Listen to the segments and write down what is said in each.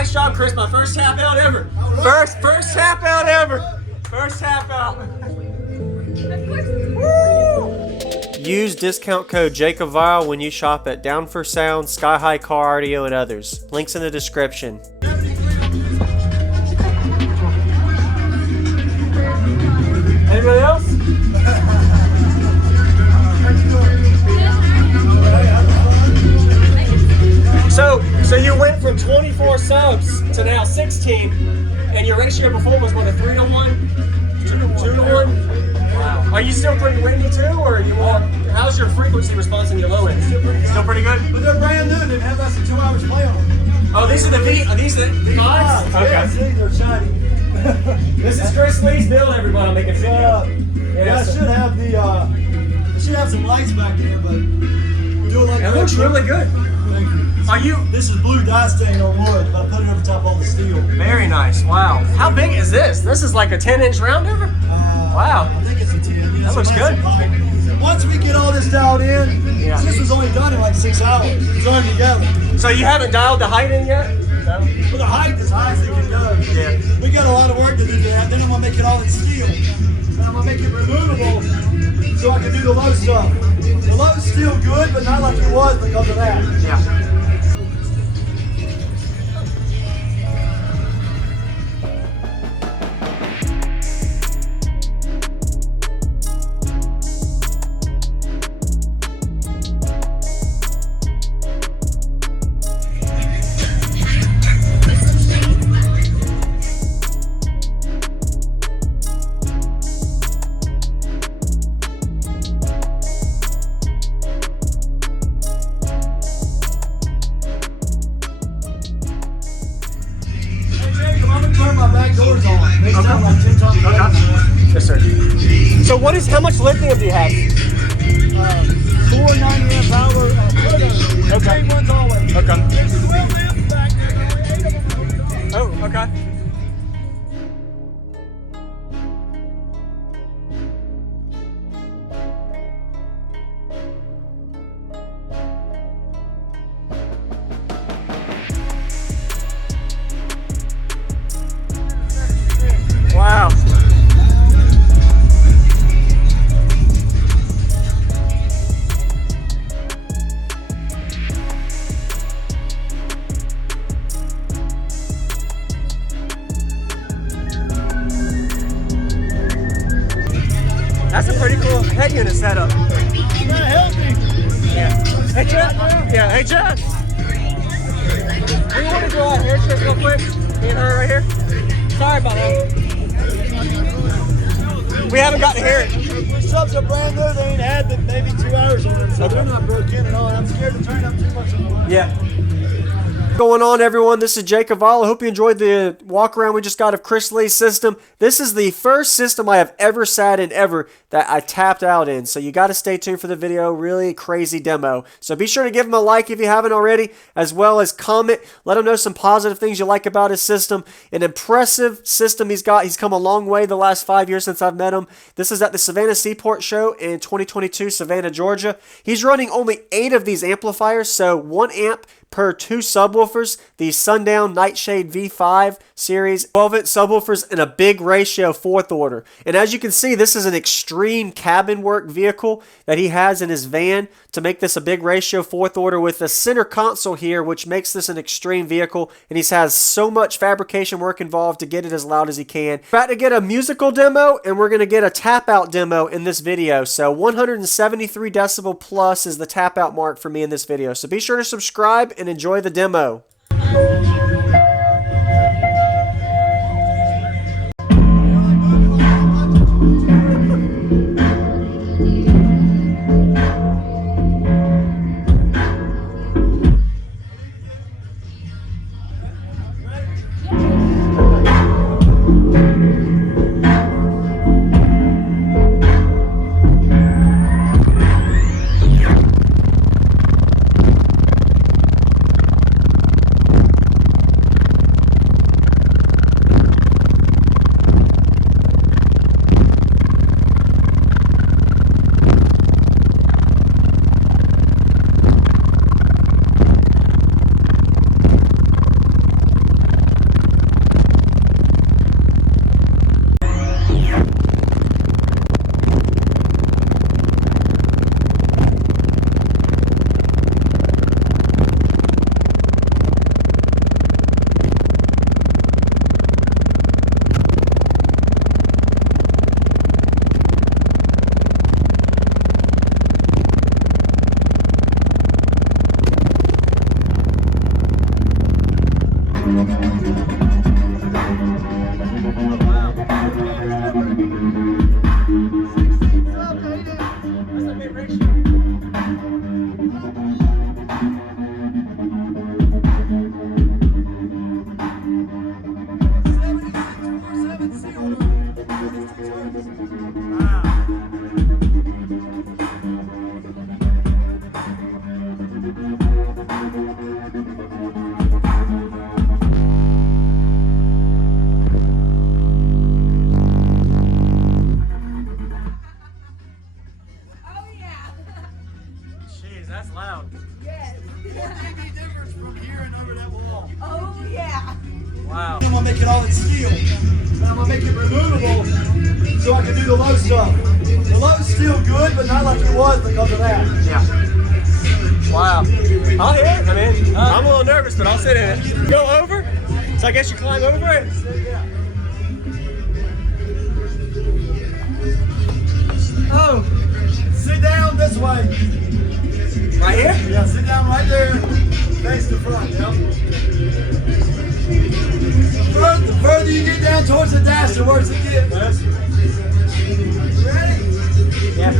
Nice job, Chris. My first tap out ever. First tap out ever. First tap out. Woo! Use discount code JACOBVILE when you shop at Down for Sound, Sky High Car Audio, and others. Links in the description. Anybody else? So you went from 24 subs to now 16, and your ratio before was what, a 3 to 1? 2 to 1? Wow. Are you still pretty windy too, or are you more? How's your frequency response in your low end? Still pretty good? But they're brand new. They've had less than 2 hours play on them. Oh, these are the V5s? Okay. Yeah, see, they're shiny. This is Chris Lee's build, everybody. I'm making video. Yeah, I should have the. I should have some lights back there, but do it like it looks really good. Thank you. Are you? This is blue dye stain on wood, but I put it over top of all the steel. Very nice. Wow. How big is this? This is like a 10-inch round over? Wow. I think it's a 10. That looks good. Once we get all this dialed in, this was only done in like 6 hours. It's already together. So you haven't dialed the height in yet? No. Well, the height is high as it can go. Yeah. We got a lot of work to do to that. Then I'm gonna make it all in steel. And I'm gonna make it removable so I can do the low stuff. The low's still good, but not like it was because of that. Yeah. Yes, sir. So how much lithium do you have? 490 amp hour. Okay. Ones always. Okay. There's 12 amps back there. Oh, okay. Wow. That's a pretty cool head unit setup. Kinda healthy. Yeah. Hey, Jeff. Yeah, hey, Jeff. We want to do a hair trick real quick. Me and her right here. Sorry about that. We haven't got to hear it. The subs are brand new. They ain't had but maybe 2 hours on them, so they're not broke in at all. I'm scared to turn up too much on the line. Yeah. Going on, everyone? This is Jacob Vile. I hope you enjoyed the walk around we just got of Chris Lee's system. This is the first system I have ever sat in ever that I tapped out in. So you got to stay tuned for the video. Really crazy demo. So be sure to give him a like if you haven't already, as well as comment. Let him know some positive things you like about his system. An impressive system he's got. He's come a long way the last 5 years since I've met him. This is at the Savannah Seaport show in 2022, Savannah, Georgia. He's running only 8 of these amplifiers, so 1 amp per 2 subwoofers, the Sundown Nightshade V5 series, 12-inch subwoofers in a big ratio 4th order. And as you can see, this is an extreme cabin work vehicle that he has in his van to make this a big ratio 4th order with a center console here, which makes this an extreme vehicle. And he has so much fabrication work involved to get it as loud as he can. We're about to get a musical demo, and we're going to get a tap out demo in this video. So 173 decibel plus is the tap out mark for me in this video. So be sure to subscribe and enjoy the demo. That's loud. Yes. 4 dB difference from here and over that wall. Oh yeah. Wow. I'm gonna make it all in steel. And I'm gonna make it removable so I can do the low stuff. The low's still good, but not like it was because of that. Yeah. Wow. I'll hear it. I mean, I'm a little nervous, but I'll sit in it. Go over? So I guess you climb over it? Yeah. Oh. Sit down this way. Right here? Yeah, sit down right there. Face the front, yep. The further you get down towards the dash, the worse it gets. Ready? Yeah.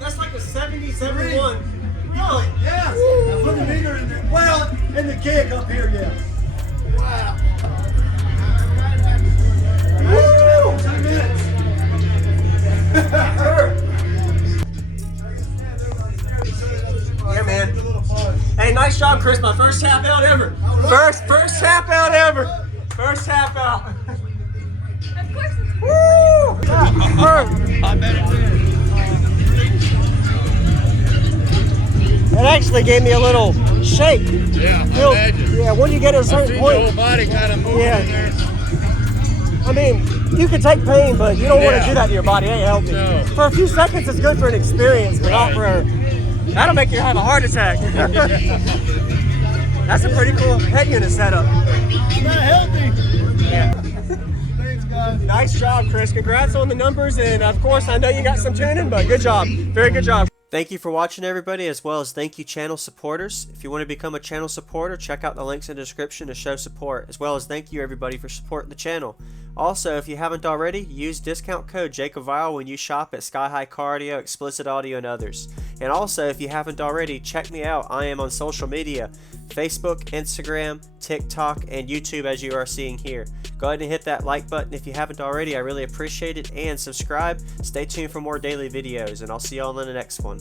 That's like a 70, 71. Really? Yes. Now put the meter in there. Well, in the kick up here, yes. Wow. Woo! 2 minutes. Yeah, man. Hey, nice job, Chris. My first tap out ever. First tap out ever. First tap out. Of course it's Woo! I bet it did. It actually gave me a little shake. Yeah, I imagine. Yeah, when you get to a I certain see point. the whole body kind of moving Yeah. in there. I mean, you can take pain, but you don't want to Yeah. do that to your body. It ain't healthy. No. For a few seconds, it's good for an experience, but not Right. for. That'll make you have a heart attack. That's a pretty cool head unit setup. It's not healthy. Yeah. Thanks, guys. Nice job, Chris. Congrats on the numbers, and of course, I know you got some tuning, but good job. Very good job. Thank you for watching, everybody, as well as thank you, channel supporters. If you want to become a channel supporter, check out the links in the description to show support, as well as thank you, everybody, for supporting the channel. Also, if you haven't already, use discount code JACOVILE when you shop at Sky High Cardio, Explicit Audio, and others. And also, if you haven't already, check me out. I am on social media, Facebook, Instagram, TikTok, and YouTube, as you are seeing here. Go ahead and hit that like button if you haven't already. I really appreciate it. And subscribe. Stay tuned for more daily videos, and I'll see y'all in the next one.